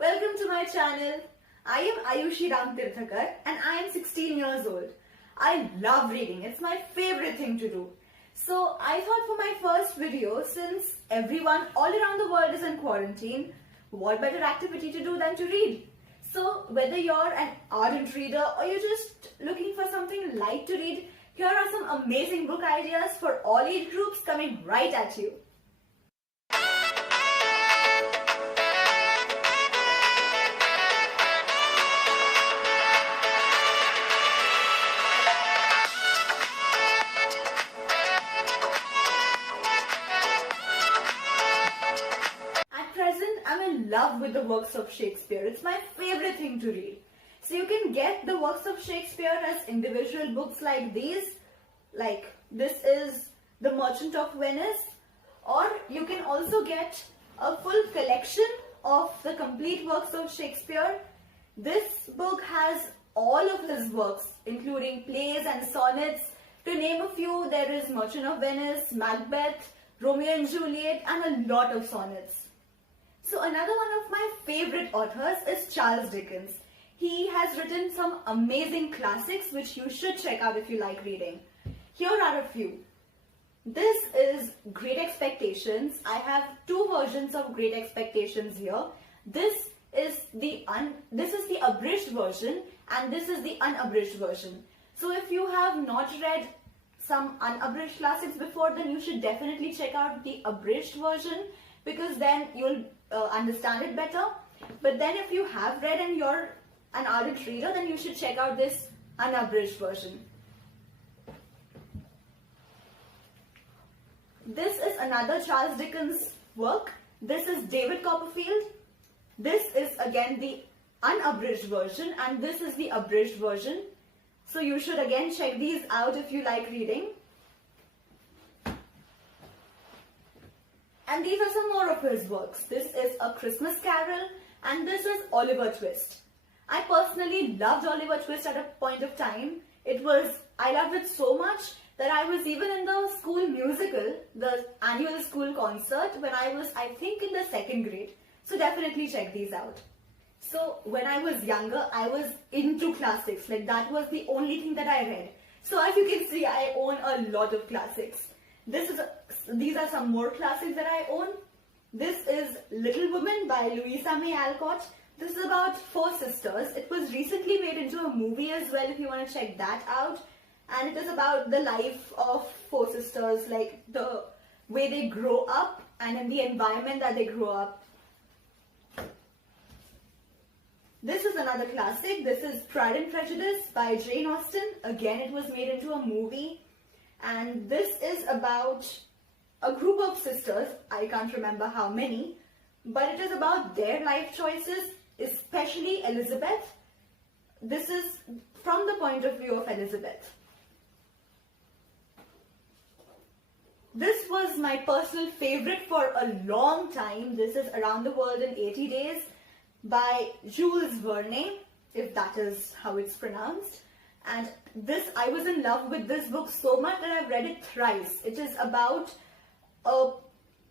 Welcome to my channel. I am Ayushi Ramtirthakar and I am 16 years old. I love reading. It's my favorite thing to do. So I thought for my first video, since everyone all around the world is in quarantine, what better activity to do than to read? So whether you're an ardent reader or you're just looking for something light to read, here are some amazing book ideas for all age groups coming right at you. I'm in love with the works of Shakespeare. It's my favorite thing to read. So you can get the works of Shakespeare as individual books like these. Like this is The Merchant of Venice. Or you can also get a full collection of the complete works of Shakespeare. This book has all of his works, including plays and sonnets. To name a few, there is Merchant of Venice, Macbeth, Romeo and Juliet, and a lot of sonnets. So another one of my favorite authors is Charles Dickens. He has written some amazing classics which you should check out if you like reading. Here are a few. This is Great Expectations. I have two versions of Great Expectations here. This is the abridged version and this is the unabridged version. So if you have not read some unabridged classics before, then you should definitely check out the abridged version, because then you'll understand it better. But then if you have read and you're an ardent reader, then you should check out this unabridged version. This is another Charles Dickens work. This is David Copperfield. This is again the unabridged version and this is the abridged version. So you should again check these out if you like reading. And these are some more of his works. This is A Christmas Carol and this is Oliver Twist. I personally loved Oliver Twist at a point of time. I loved it so much that I was even in the school musical, the annual school concert, when I was, I think, in the second grade. So definitely check these out. So when I was younger, I was into classics. Like that was the only thing that I read. So as you can see, I own a lot of classics. These are some more classics that I own. This is Little Women by Louisa May Alcott. This is about four sisters. It was recently made into a movie as well if you want to check that out. And it is about the life of four sisters, like the way they grow up and in the environment that they grow up. This is another classic. This is Pride and Prejudice by Jane Austen. Again, it was made into a movie. And this is about a group of sisters, I can't remember how many, but it is about their life choices, especially Elizabeth. This is from the point of view of Elizabeth. This was my personal favorite for a long time. This is Around the World in 80 Days by Jules Verne, if that is how it's pronounced. And I was in love with this book so much that I've read it thrice. It is about a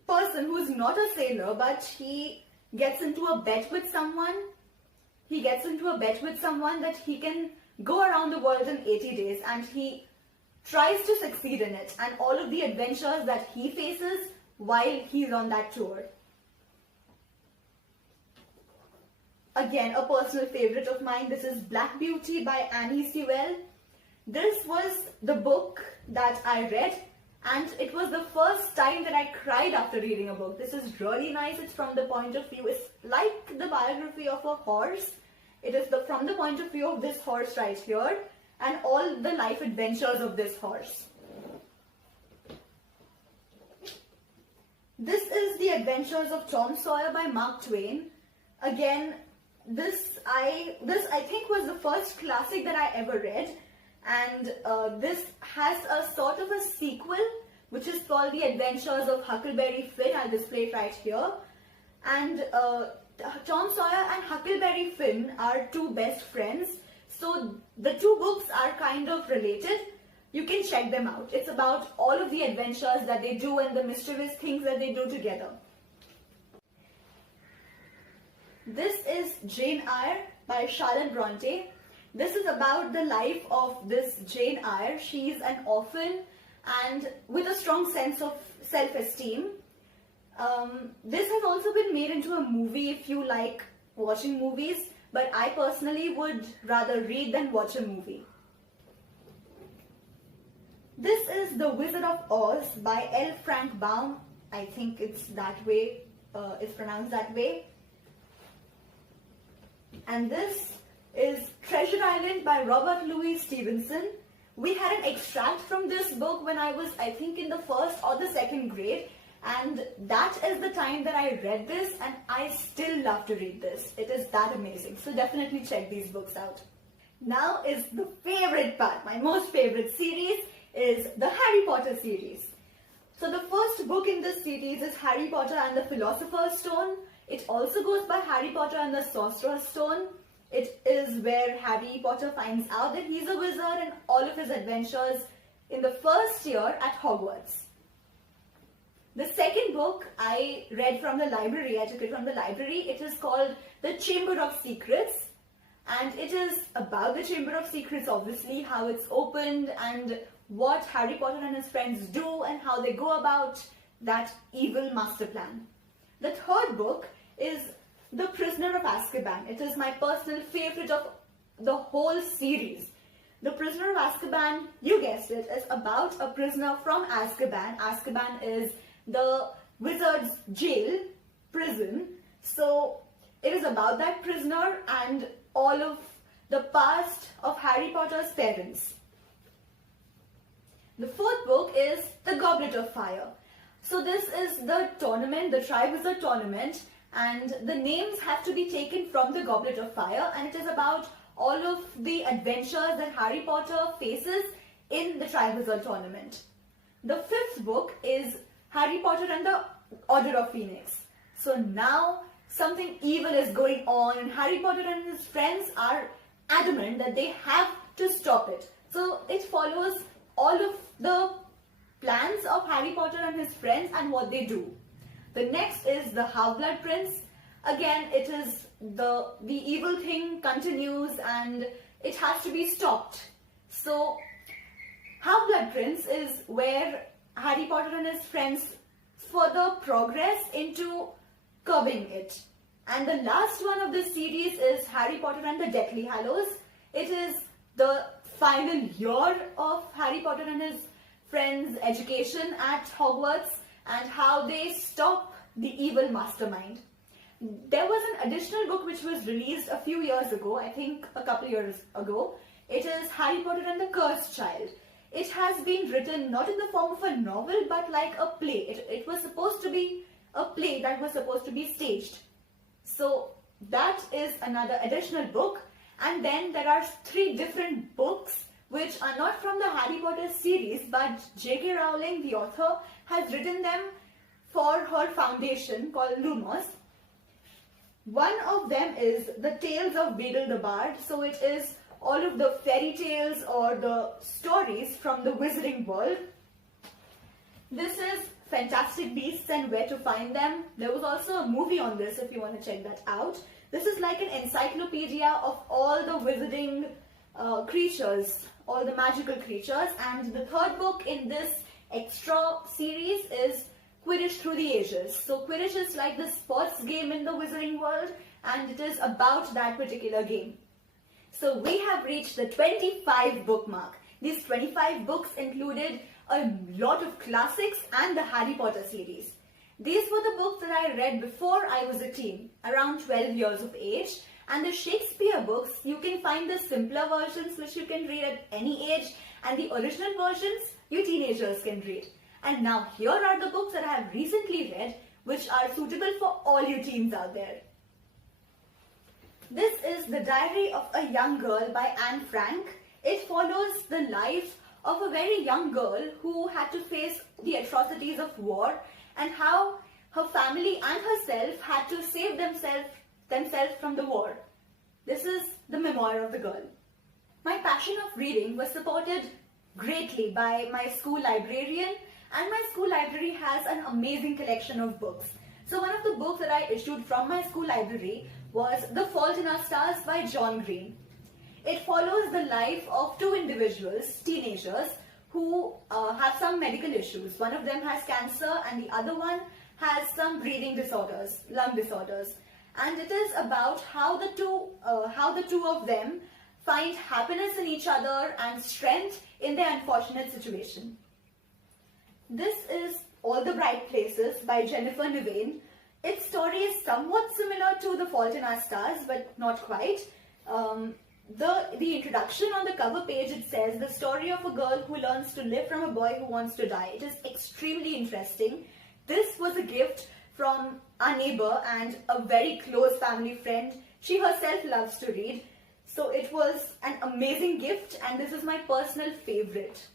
person who is not a sailor, but he gets into a bet with someone. He gets into a bet with someone that he can go around the world in 80 days, and he tries to succeed in it, and all of the adventures that he faces while he's on that tour. Again, a personal favorite of mine. This is Black Beauty by Annie Sewell. This was the book that I read and it was the first time that I cried after reading a book. This is really nice. It's from the point of view, it's like the biography of a horse. It is from the point of view of this horse right here and all the life adventures of this horse. This is The Adventures of Tom Sawyer by Mark Twain. Again, this I think was the first classic that I ever read, and this has a sort of a sequel which is called The Adventures of Huckleberry Finn. I'll display it right here. And Tom Sawyer and Huckleberry Finn are two best friends, so the two books are kind of related. You can check them out. It's about all of the adventures that they do and the mischievous things that they do together. This is Jane Eyre by Charlotte Bronte. This is about the life of this Jane Eyre. She's an orphan and with a strong sense of self-esteem. This has also been made into a movie if you like watching movies, but I personally would rather read than watch a movie. This is The Wizard of Oz by L. Frank Baum. I think it's that way, it's pronounced that way. And this is Treasure Island by Robert Louis Stevenson. We had an extract from this book when I was, I think, in the first or the second grade. And that is the time that I read this, and I still love to read this. It is that amazing. So definitely check these books out. Now is the favorite part. My most favorite series is the Harry Potter series. So the first book in this series is Harry Potter and the Philosopher's Stone. It also goes by Harry Potter and the Sorcerer's Stone. It is where Harry Potter finds out that he's a wizard and all of his adventures in the first year at Hogwarts. The second book I read from the library, I took it from the library. It is called The Chamber of Secrets, and it is about the Chamber of Secrets, obviously, how it's opened and what Harry Potter and his friends do and how they go about that evil master plan. The third book is The Prisoner of Azkaban. It is my personal favorite of the whole series. The Prisoner of Azkaban, you guessed it, is about a prisoner from Azkaban. Azkaban is the wizard's jail, prison. So it is about that prisoner and all of the past of Harry Potter's parents. The fourth book is The Goblet of Fire. So this is the tournament, the Triwizard Tournament, and the names have to be taken from the Goblet of Fire, and it is about all of the adventures that Harry Potter faces in the Triwizard Tournament. The fifth book is Harry Potter and the Order of Phoenix. So now something evil is going on and Harry Potter and his friends are adamant that they have to stop it. So it follows all of the plans of Harry Potter and his friends and what they do. The next is the Half-Blood Prince. Again, it is the evil thing continues and it has to be stopped. So Half-Blood Prince is where Harry Potter and his friends further progress into curbing it. And the last one of this series is Harry Potter and the Deathly Hallows. It is the final year of Harry Potter and his friends' education at Hogwarts and how they stop the evil mastermind. There was an additional book which was released a few years ago, I think a couple years ago. It is Harry Potter and the Cursed Child. It has been written not in the form of a novel but like a play. It was supposed to be a play that was supposed to be staged. So that is another additional book. And then there are 3 different books which are not from the Harry Potter series, but J.K. Rowling, the author, has written them for her foundation called Lumos. One of them is The Tales of Beedle the Bard. So it is all of the fairy tales or the stories from the wizarding world. This is Fantastic Beasts and Where to Find Them. There was also a movie on this if you want to check that out. This is like an encyclopedia of all the wizarding creatures, all the magical creatures. And the third book in this extra series is Quidditch Through the Ages. So Quidditch is like the sports game in the wizarding world and it is about that particular game. So we have reached the 25 book mark. These 25 books included a lot of classics and the Harry Potter series. These were the books that I read before I was a teen, around 12 years of age. And the Shakespeare books, you can find the simpler versions which you can read at any age, and the original versions you teenagers can read. And now here are the books that I have recently read which are suitable for all you teens out there. This is The Diary of a Young Girl by Anne Frank. It follows the life of a very young girl who had to face the atrocities of war and how her family and herself had to save themselves from the war. This is the memoir of the girl. My passion of reading was supported greatly by my school librarian, and my school library has an amazing collection of books. So one of the books that I issued from my school library was The Fault in Our Stars by John Green. It follows the life of two individuals, teenagers, who have some medical issues. One of them has cancer and the other one has some breathing disorders, lung disorders. And it is about how the two of them find happiness in each other and strength in their unfortunate situation. This is All the Bright Places by Jennifer Nevane. Its story is somewhat similar to The Fault in Our Stars, but not quite. The introduction on the cover page, it says, the story of a girl who learns to live from a boy who wants to die. It is extremely interesting. This was a gift from our neighbor and a very close family friend. She herself loves to read. So it was an amazing gift and this is my personal favorite.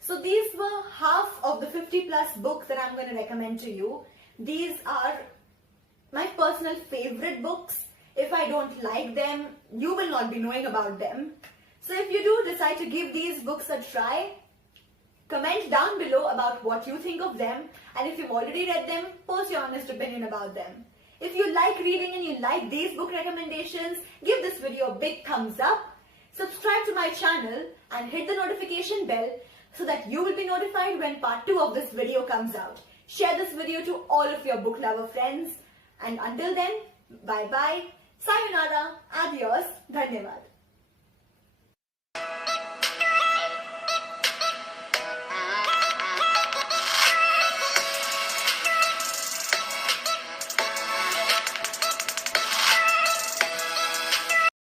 So these were half of the 50 plus books that I'm going to recommend to you. These are my personal favorite books. If I don't like them, you will not be knowing about them. So if you do decide to give these books a try, comment down below about what you think of them, and if you've already read them, post your honest opinion about them. If you like reading and you like these book recommendations, give this video a big thumbs up, subscribe to my channel and hit the notification bell so that you will be notified when part 2 of this video comes out. Share this video to all of your book lover friends, and until then, bye bye, sayonara, adios, dhanyavad.